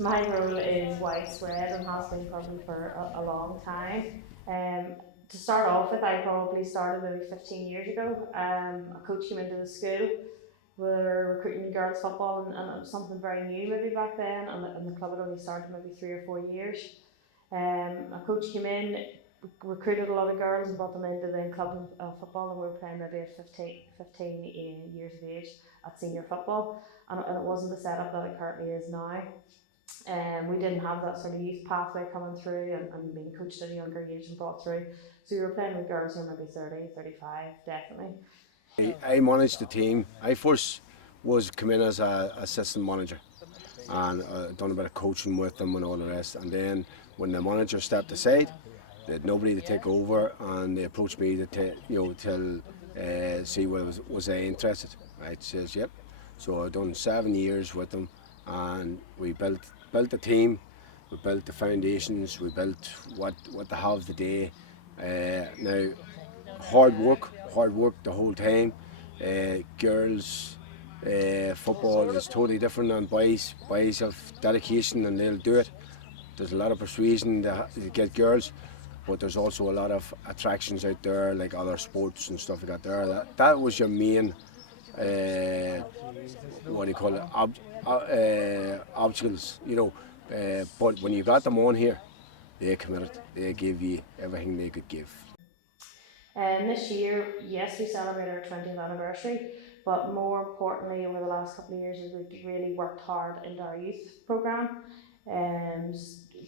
My role is widespread and has been probably for a long time. To start off with, I probably started maybe 15 years ago. A coach came into the school. We were recruiting girls football, and it was something very new maybe back then, and the club had only started maybe 3 or 4 years. A coach came in, recruited a lot of girls and brought them into the club football, and we were playing maybe at 15 years of age at senior football, and it wasn't the setup that it currently is now. We didn't have that sort of youth pathway coming through and being coached at a younger age and brought through. So we were playing with girls who were maybe 30, 35, definitely. I managed the team. I first was come in as an assistant manager and done a bit of coaching with them and all the rest. And then when the manager stepped aside, they had nobody to take over, and they approached me to see was I interested. I says yep. So I done 7 years with them, and we built the team, we built the foundations, we built what they have today. Now hard work the whole time. Girls football is totally different than boys. Boys have dedication and they'll do it. There's a lot of persuasion to get girls, but there's also a lot of attractions out there like other sports and stuff like that. That was your main what do you call it, obstacles, you know. But when you got them on here, they committed. They gave you everything they could give. And this year, yes, we celebrate our 20th anniversary, but more importantly, over the last couple of years, is we've really worked hard into our youth programme, um,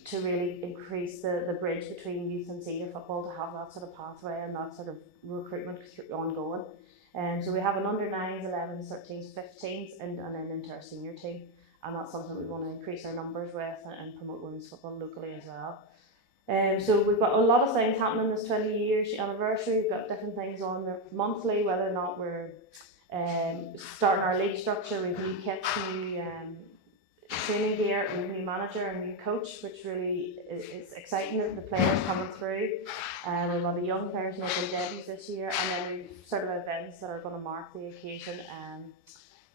to really increase the bridge between youth and senior football, to have that sort of pathway and that sort of recruitment ongoing. So we have an under 9s, 11s, 13s, 15s, and then into our senior team, and that's something we want to increase our numbers with and promote women's football locally as well. So we've got a lot of things happening this 20 years anniversary. We've got different things on there monthly, whether or not we're starting our league structure. We've new kits, new training gear, a new manager, and new coach, which really is exciting. The players coming through. We have a lot of young players making debuts this year, and then we've sort of events that are going to mark the occasion.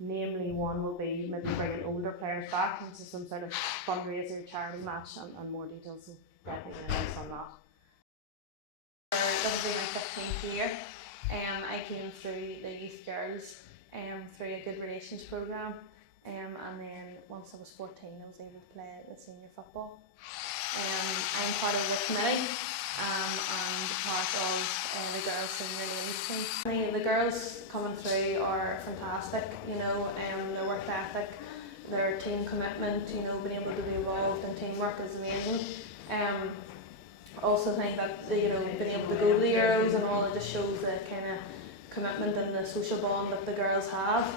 Namely, one will be maybe bringing older players back into some sort of fundraiser, charity match, and more details will definitely be announced on that. This will be my 15th year. I came through the youth girls through a good relations programme, and then once I was 14 I was able to play the senior football. I'm part of the committee and part of the girls senior ladies team. The girls coming through are fantastic, you know, their work ethic, their team commitment, you know, being able to be involved in teamwork is amazing. Also think that, you know, being able to go to the Euros and all, it just shows the kind of commitment and the social bond that the girls have.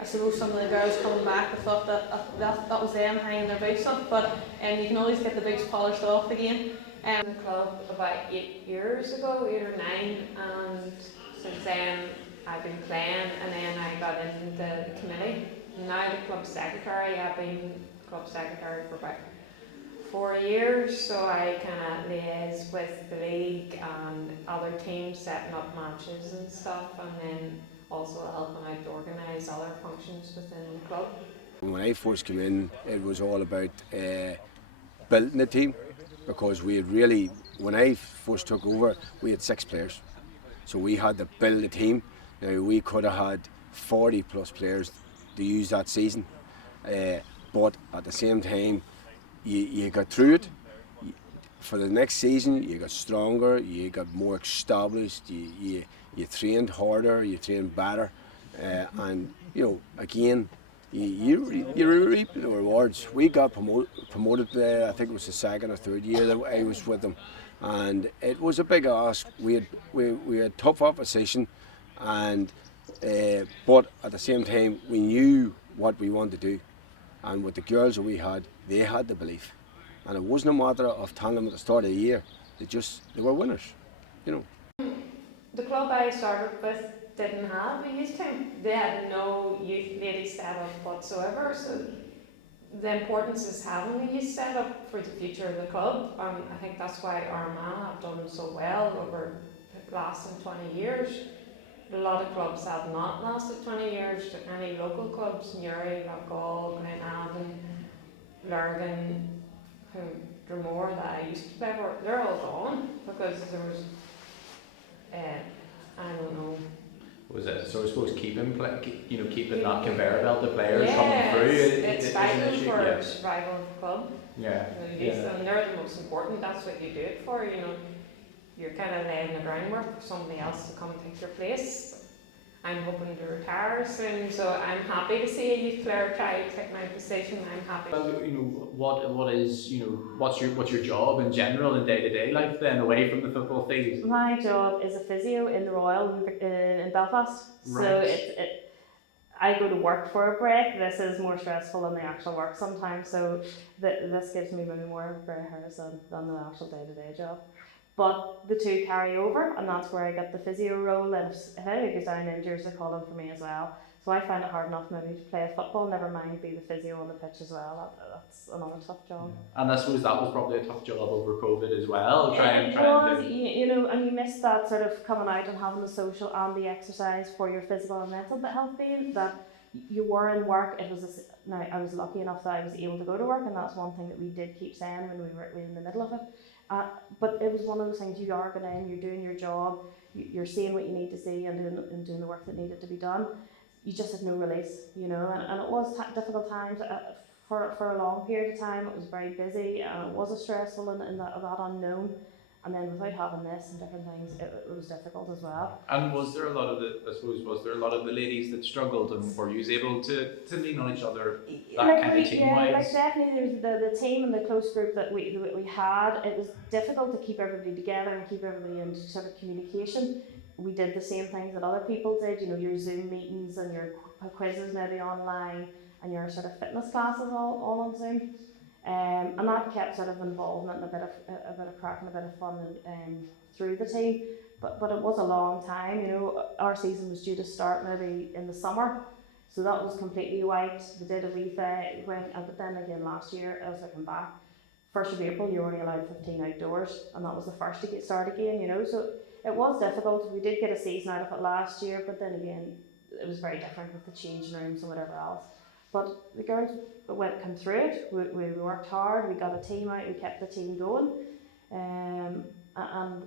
I suppose some of the girls coming back, I thought that was them hanging their boots up, but you can always get the boots polished off again. The club about 8 years ago, 8 or 9, and since then I've been playing, and then I got into the committee. Now the club secretary. I've been club secretary for about 4 years, so I kind of liaise with the league and other teams setting up matches and stuff, and then also helping out to organise other functions within the club. When I first came in, it was all about building the team, because we had really, when I first took over, we had 6 players. So we had to build a team. Now we could have had 40 plus players to use that season, but at the same time, you got through it. For the next season, you got stronger, you got more established, you trained harder, you trained better, and you know, again, you reap the rewards. We got promoted. I think it was the 2nd or 3rd year that I was with them, and it was a big ask. We had tough opposition, and but at the same time, we knew what we wanted to do, and with the girls that we had, they had the belief, and it wasn't a matter of telling them at the start of the year. They were winners, you know. The club I started with didn't have a youth team. They had no youth ladies set up whatsoever. So the importance is having a youth set up for the future of the club. I think that's why Armagh have done so well over the last 20 years. a lot of clubs have not lasted 20 years. To any local clubs, Newry, Loughgall, Glenavon, Lurgan, who Dromore that I used to play for, they're all gone because there was, I don't know. Was it, so I suppose keeping that conveyor belt of players coming through? It's vital for survival of the club. Yeah. And they're the most important. That's what you do it for. You're kind of laying the groundwork for somebody else to come take your place. I'm hoping to retire soon, so I'm happy to see a youth player try to take my position. I'm happy. Well, what is what's your job in general in day-to-day life then, away from the football field? My job is a physio in the Royal in Belfast. Right. So I go to work for a break. This is more stressful than the actual work sometimes. So this gives me maybe more grey hairs than the actual day-to-day job. But the two carry over, and that's where I get the physio role. And if anybody goes down injured, they call in for me as well. So I find it hard enough maybe to play football, never mind be the physio on the pitch as well. That's another tough job. And I suppose that was probably a tough job over COVID as well. And you miss that sort of coming out and having the social and the exercise for your physical and mental health being that you were in work. Now I was lucky enough that I was able to go to work, and that's one thing that we did keep saying when we were in the middle of it. But it was one of those things, you are going in, you're doing your job, you're seeing what you need to see and doing the work that needed to be done. You just had no release, and it was difficult times for a long period of time. It was very busy and it was stressful in that unknown. And then without having this and different things, it was difficult as well. And was there a lot of the ladies that struggled, and were you able to lean on each other kind of team-wise? Like definitely there was the team and the close group that we had. It was difficult to keep everybody together and keep everybody in sort of communication. We did the same things that other people did, your Zoom meetings and your quizzes maybe online and your sort of fitness classes all on Zoom. And that kept sort of involvement and a bit of crack and a bit of fun through the team. But it was a long time. Our season was due to start maybe in the summer, so that was completely wiped. We did a wee thing, but then again last year, as I come back, 1st of April, you were only allowed 15 outdoors, and that was the first to get started again. So it was difficult. We did get a season out of it last year, but then again, it was very different with the changing rooms and whatever else. But the girls come through it. We worked hard. We got a team out. We kept the team going, and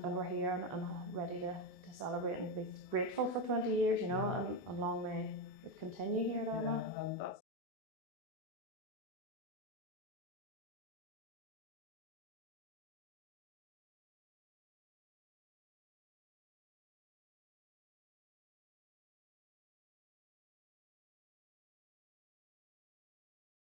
we're here and ready to celebrate and be grateful for 20 years. And long may it continue here at Armagh. Yeah, and that's